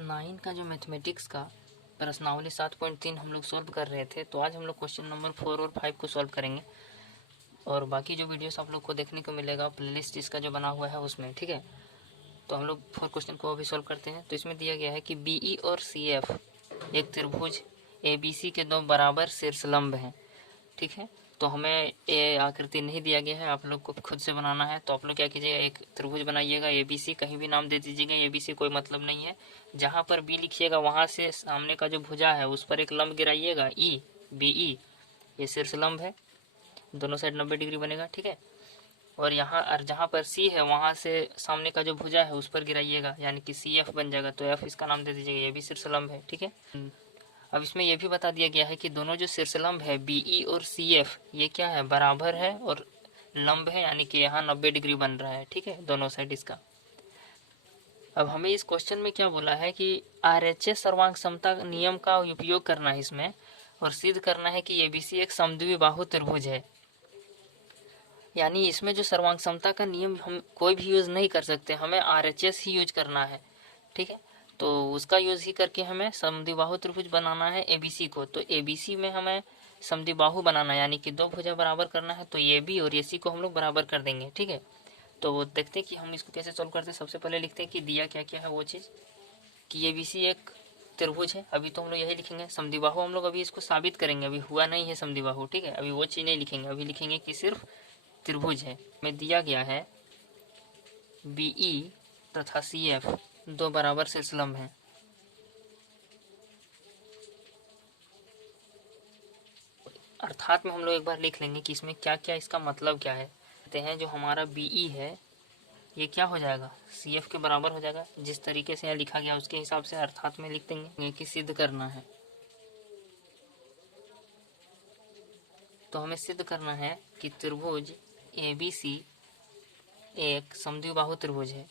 9 का जो मैथमेटिक्स का प्रश्नावली 7.3 हम लोग सॉल्व कर रहे थे, तो आज हम लोग क्वेश्चन नंबर 4 और 5 को सॉल्व करेंगे। और बाकी जो वीडियोस आप लोग को देखने को मिलेगा प्लेलिस्ट इसका जो बना हुआ है उसमें, ठीक है। तो हम लोग 4 क्वेश्चन को अभी सॉल्व करते हैं। तो इसमें दिया गया है कि BE और CF एक त्रिभुज ABC के दो बराबर शीर्षलंब हैं, ठीक है। तो हमें ये आकृति नहीं दिया गया है, आप लोग को खुद से बनाना है। तो आप लोग क्या कीजिएगा, एक त्रिभुज बनाइएगा ABC, कहीं भी नाम दे दीजिएगा, ABC कोई मतलब नहीं है। जहाँ पर B लिखिएगा वहाँ से सामने का जो भुजा है उस पर एक लंब गिराइएगा, BE, ये शीर्षलंब है, दोनों साइड 90 डिग्री बनेगा, ठीक है। और यहाँ जहाँ पर C है वहाँ से सामने का जो भुजा है उस पर गिराइएगा, यानी कि CF बन जाएगा। तो F इसका नाम दे दीजिएगा, ये भी शीर्षलंब है, ठीक है। अब इसमें यह भी बता दिया गया है कि दोनों जो शीर्षलंब है BE और CF ये क्या है, बराबर है और लंब है, यानी कि यहाँ 90 डिग्री बन रहा है, ठीक है, दोनों साइड इसका। अब हमें इस क्वेश्चन में क्या बोला है कि RHS सर्वांग समता नियम का उपयोग करना है इसमें, और सिद्ध करना है कि ABC एक समद्विबाहु त्रिभुज है। यानी इसमें जो सर्वांग समता का नियम हम कोई भी यूज़ नहीं कर सकते, हमें RHS ही यूज करना है, ठीक है। तो उसका यूज़ ही करके हमें समद्विबाहु त्रिभुज बनाना है ABC को। तो ABC में हमें समद्विबाहु बनाना है, यानी कि दो भुजा बराबर करना है। तो AB और AC को हम लोग बराबर कर देंगे, ठीक है। तो वो देखते हैं कि हम इसको कैसे सॉल्व करते हैं। सबसे पहले लिखते हैं कि दिया क्या क्या है वो चीज़, कि ABC एक त्रिभुज है। अभी तो हम लोग यही लिखेंगे समद्विबाहु, हम लोग अभी इसको साबित करेंगे, अभी हुआ नहीं है समद्विबाहु, ठीक है। अभी वो चीज़ नहीं लिखेंगे, अभी लिखेंगे कि सिर्फ त्रिभुज है। में दिया गया है BE तथा CF दो बराबर शीर्षलंब हैं। अर्थात में हम लोग एक बार लिख लेंगे कि इसमें क्या क्या इसका मतलब क्या है। कहते हैं जो हमारा BE है ये क्या हो जाएगा, CF के बराबर हो जाएगा। जिस तरीके से यहाँ लिखा गया उसके हिसाब से अर्थात में लिख देंगे कि सिद्ध करना है। तो हमें सिद्ध करना है कि त्रिभुज ABC एक समद्विबाहु त्रिभुज है।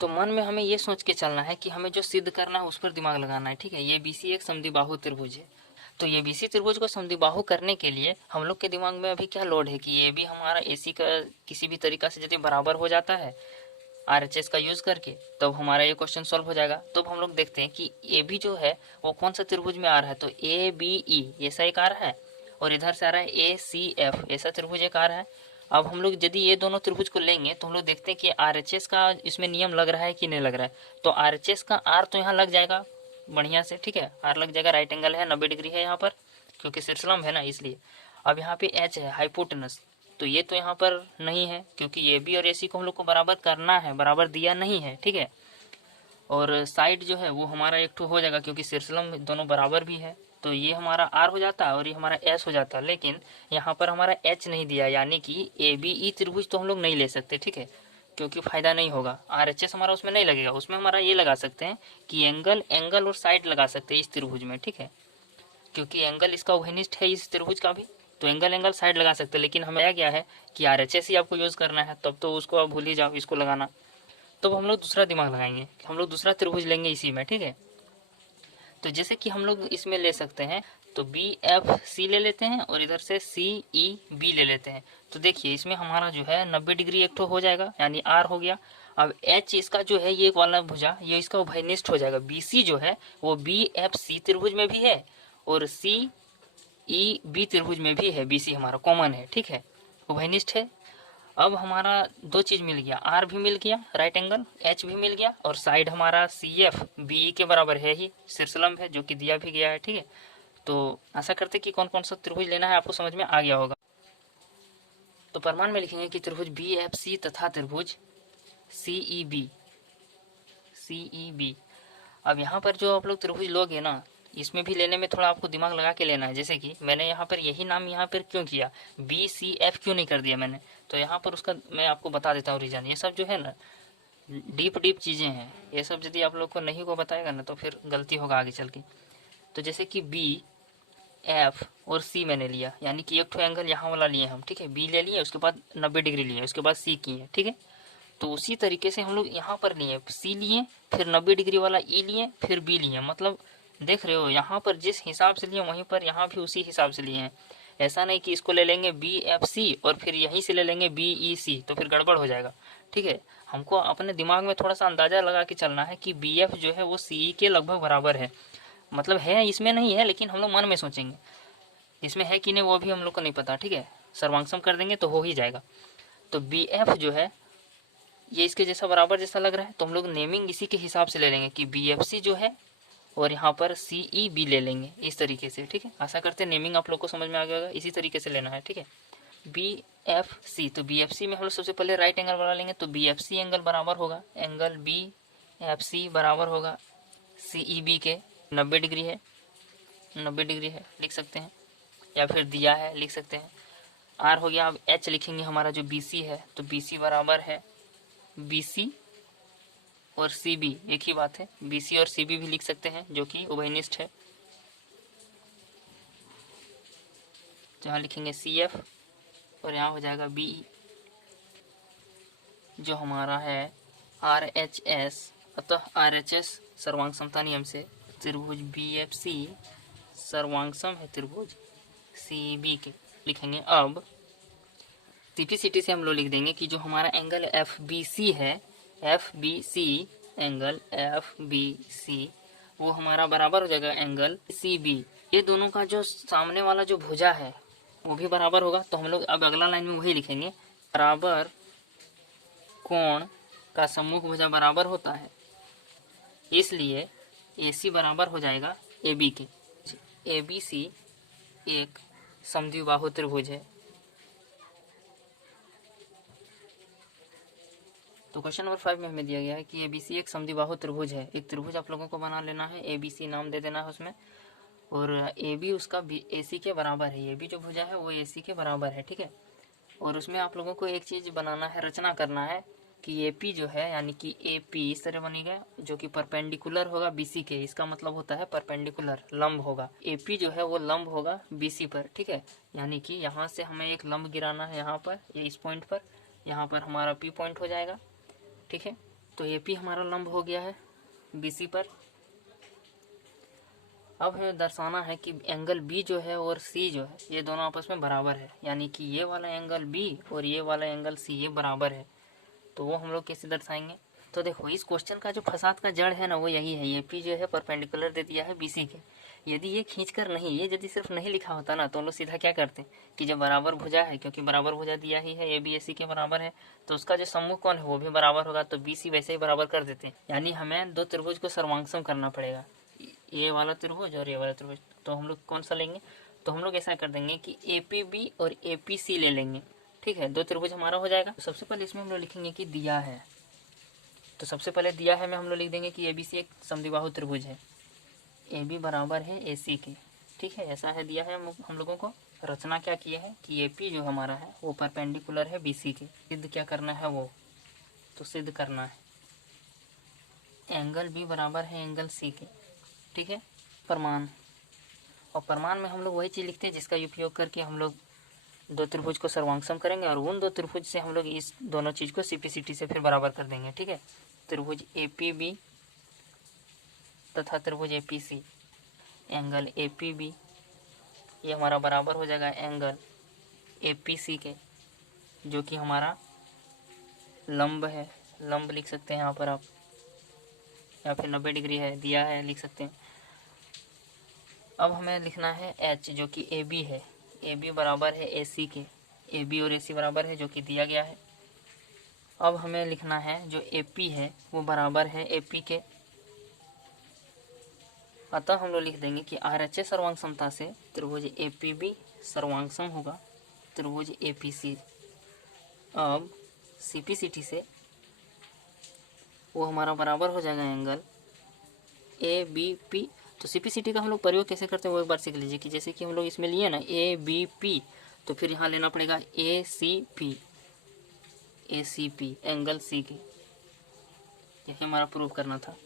तो मन में हमें ये सोच के चलना है कि हमें जो सिद्ध करना है उस पर दिमाग लगाना है, ठीक है। ये BC एक समद्विबाहु त्रिभुज है। तो ये BC त्रिभुज को समद्विबाहु करने के लिए हम लोग के दिमाग में अभी क्या लोड है कि ये भी हमारा AC का किसी भी तरीका से यदि बराबर हो जाता है RHS का यूज करके, तब हमारा ये क्वेश्चन सॉल्व हो जाएगा। तो हम लोग देखते हैं कि AB जो है वो कौन सा त्रिभुज में आ रहा है। तो ABE ऐसा एक आ रहा है, और इधर से आ रहा है ACF ऐसा त्रिभुज एक आ रहा है। अब हम लोग यदि ये दोनों त्रिभुज को लेंगे तो हम लोग देखते हैं कि RHS का इसमें नियम लग रहा है कि नहीं लग रहा है। तो RHS का R तो यहाँ लग जाएगा बढ़िया से, ठीक है, R लग जाएगा, राइट एंगल है, 90 डिग्री है यहाँ पर, क्योंकि शीर्षलंब है ना इसलिए। अब यहाँ पे H है हाइपोटेनस, तो ये तो यहाँ पर नहीं है क्योंकि ये भी और AC को हम लोग को बराबर करना है, बराबर दिया नहीं है, ठीक है। और साइड जो है वो हमारा एक ठो हो जाएगा क्योंकि शीर्षलंब दोनों बराबर भी है। तो ये हमारा R हो जाता है और ये हमारा S हो जाता है, लेकिन यहाँ पर हमारा H नहीं दिया, यानी कि ABE त्रिभुज तो हम लोग नहीं ले सकते, ठीक है, क्योंकि फायदा नहीं होगा। RHS हमारा उसमें नहीं लगेगा, उसमें हमारा ये लगा सकते हैं कि एंगल और साइड लगा सकते हैं इस त्रिभुज में, ठीक है, क्योंकि एंगल इसका उभयनिष्ठ है इस त्रिभुज का भी। तो एंगल साइड लगा सकते हैं, लेकिन हमें क्या है कि RHS ही आपको यूज़ करना है, तब तो उसको आप भूल ही जाओ, इसको लगाना। तो हम लोग दूसरा दिमाग लगाएंगे, हम लोग दूसरा त्रिभुज लेंगे इसी में, ठीक है। तो जैसे कि हम लोग इसमें ले सकते हैं, तो BFC ले लेते हैं और इधर से CEB ले लेते हैं। तो देखिए इसमें हमारा जो है 90 डिग्री एक तो हो जाएगा, यानी R हो गया। अब H इसका जो है ये वाला भुजा ये इसका उभयनिष्ठ हो जाएगा। BC जो है वो BFC त्रिभुज में भी है और CEB त्रिभुज में भी है। BC हमारा कॉमन है, ठीक है, उभयनिष्ठ है। अब हमारा दो चीज़ मिल गया, R भी मिल गया राइट एंगल, H भी मिल गया, और साइड हमारा CF BE के बराबर है ही, शीर्षलंब है जो कि दिया भी गया है, ठीक है। तो आशा करते कि कौन कौन सा त्रिभुज लेना है आपको समझ में आ गया होगा। तो प्रमाण में लिखेंगे कि त्रिभुज BFC तथा त्रिभुज CEB। अब यहाँ पर जो आप लोग त्रिभुज लोगे ना, इसमें भी लेने में थोड़ा आपको दिमाग लगा के लेना है। जैसे कि मैंने यहाँ पर यही नाम यहाँ पर क्यों किया, BCF क्यों नहीं कर दिया मैंने, तो यहाँ पर उसका मैं आपको बता देता हूँ रीज़न। ये सब जो है ना डीप चीज़ें हैं, ये सब यदि आप लोग को नहीं को बताएगा ना तो फिर गलती होगा आगे चल के। तो जैसे कि BF और C मैंने लिया, यानी कि एक ठो एंगल यहाँ वाला लिए हम, ठीक है, B ले लिए, उसके बाद 90 डिग्री लिए, उसके बाद C किए, ठीक है। तो उसी तरीके से हम लोग यहाँ पर लिए C लिए, फिर 90 डिग्री वाला E लिए, फिर B लिए। मतलब देख रहे हो यहाँ पर जिस हिसाब से लिए वहीं पर यहाँ भी उसी हिसाब से लिए हैं। ऐसा नहीं कि इसको ले लेंगे BFC और फिर यहीं से ले लेंगे BEC, तो फिर गड़बड़ हो जाएगा। ठीक है, हमको अपने दिमाग में थोड़ा सा अंदाजा लगा के चलना है कि BF जो है वो CE के लगभग बराबर है। मतलब है, इसमें नहीं है, लेकिन हम लोग मन में सोचेंगे, इसमें है कि नहीं वो भी हम लोग को नहीं पता। ठीक है, सर्वांगसम कर देंगे तो हो ही जाएगा। तो BF जो है ये इसके जैसा बराबर जैसा लग रहा है, तो हम लोग नेमिंग इसी के हिसाब से ले लेंगे कि BFC जो है और यहाँ पर CEB ले लेंगे इस तरीके से। ठीक है, आशा करते हैं नेमिंग आप लोग को समझ में आ गया होगा, इसी तरीके से लेना है। ठीक है, BFC, तो BFC में हम लोग सबसे पहले राइट एंगल बना लेंगे, तो BFC एंगल बराबर होगा एंगल BFC बराबर होगा CEB के 90 डिग्री है, 90 डिग्री है लिख सकते हैं, या फिर दिया है लिख सकते हैं। R हो गया। अब H लिखेंगे, हमारा जो BC है, तो BC बराबर है BC और CB, एक ही बात है, BC और CB भी लिख सकते हैं जो कि उभयनिष्ठ है। जहाँ लिखेंगे CF और यहाँ हो जाएगा BE, जो हमारा है RHS। अतः RHS सर्वांग समता नियम से त्रिभुज BFC सर्वांगसम है त्रिभुज CEB के लिखेंगे। अब सिटी से हम लोग लिख देंगे कि जो हमारा एंगल FBC है, FBC एंगल FBC वो हमारा बराबर हो जाएगा एंगल CB। ये दोनों का जो सामने वाला जो भुजा है वो भी बराबर होगा। तो हम लोग अब अगला लाइन में वही लिखेंगे, बराबर कोण का सम्मुख भुजा बराबर होता है, इसलिए AC बराबर हो जाएगा AB के। ABC एक समद्विबाहु त्रिभुज है। तो क्वेश्चन नंबर 5 में हमें दिया गया है कि ABC एक समद्विबाहु त्रिभुज है। एक त्रिभुज आप लोगों को बना लेना है, ABC नाम दे देना है उसमें, और AB उसका AC के बराबर है। AB जो भुजा है वो AC के बराबर है। ठीक है, और उसमें आप लोगों को एक चीज़ बनाना है, रचना करना है कि AP जो है यानी कि AP इस तरह बनेगा जो कि परपेंडिकुलर होगा BC के। इसका मतलब होता है परपेंडिकुलर, लंब होगा। AP जो है वो लंब होगा BC पर। ठीक है, यानी कि यहाँ से हमें एक लंब गिराना है यहाँ पर, ये इस पॉइंट पर, यहाँ पर हमारा P पॉइंट हो जाएगा। ठीक है, तो AP हमारा लंब हो गया है BC पर। अब हमें दर्शाना है कि एंगल B जो है और C जो है ये दोनों आपस में बराबर है, यानी कि ये वाला एंगल B और ये वाला एंगल C ये बराबर है। तो वो हम लोग कैसे दर्शाएंगे? तो देखो, इस क्वेश्चन का जो फसाद का जड़ है ना वो यही है, ये P जो है परपेंडिकुलर दे दिया है BC के। यदि ये खींचकर नहीं, ये यदि सिर्फ नहीं लिखा होता ना तो हम लोग सीधा क्या करते कि जब बराबर भुजा है, क्योंकि बराबर भुजा दिया ही है, AB AC के बराबर है, तो उसका जो सम्मुख कोण है वो भी बराबर होगा, तो BC वैसे ही बराबर कर देते हैं। यानी हमें दो त्रिभुज को सर्वांगसम करना पड़ेगा, ये वाला त्रिभुज और ये वाला त्रिभुज। तो हम लोग कौन सा लेंगे? तो हम लोग ऐसा कर देंगे कि APB और APC ले लेंगे। ठीक है, दो त्रिभुज हमारा हो जाएगा। तो सबसे पहले इसमें हम लोग लिखेंगे कि दिया है, तो सबसे पहले दिया है में हम लोग लिख देंगे कि ABC एक समद्विबाहु त्रिभुज है, AB बराबर है AC के। ठीक है, ऐसा है दिया है हम लोगों को। रचना क्या किए है कि AP जो हमारा है वो परपेंडिकुलर है BC के। सिद्ध क्या करना है वो, तो सिद्ध करना है एंगल B बराबर है एंगल C के। ठीक है, प्रमाण, और प्रमाण में हम लोग वही चीज़ लिखते हैं जिसका उपयोग करके हम लोग दो त्रिभुज को सर्वांगसम करेंगे, और उन दो त्रिभुज से हम लोग इस दोनों चीज़ को CPCT से फिर बराबर कर देंगे। ठीक है, त्रिभुज APB तथा त्रिभुज APC, एंगल APB ये हमारा बराबर हो जाएगा एंगल APC के, जो कि हमारा लंब है, लंब लिख सकते हैं यहाँ पर आप, या फिर 90 डिग्री है दिया है लिख सकते हैं। अब हमें लिखना है H जो कि AB है, AB बराबर है AC के, AB और AC बराबर है जो कि दिया गया है। अब हमें लिखना है जो AP है वो बराबर है AP के, अतः हम लोग लिख देंगे कि RHS सर्वांग समता से त्रिभुज APB सर्वांगसम होगा त्रिभुज APC। अब CPCT से वो हमारा बराबर हो जाएगा एंगल ABP। तो CPCT का हम लोग प्रयोग कैसे करते हैं वो एक बार सीख लीजिए कि जैसे कि हम लोग इसमें लिए ना ABP, तो फिर यहाँ लेना पड़ेगा ACP एंगल C के। यही हमारा प्रूव करना था।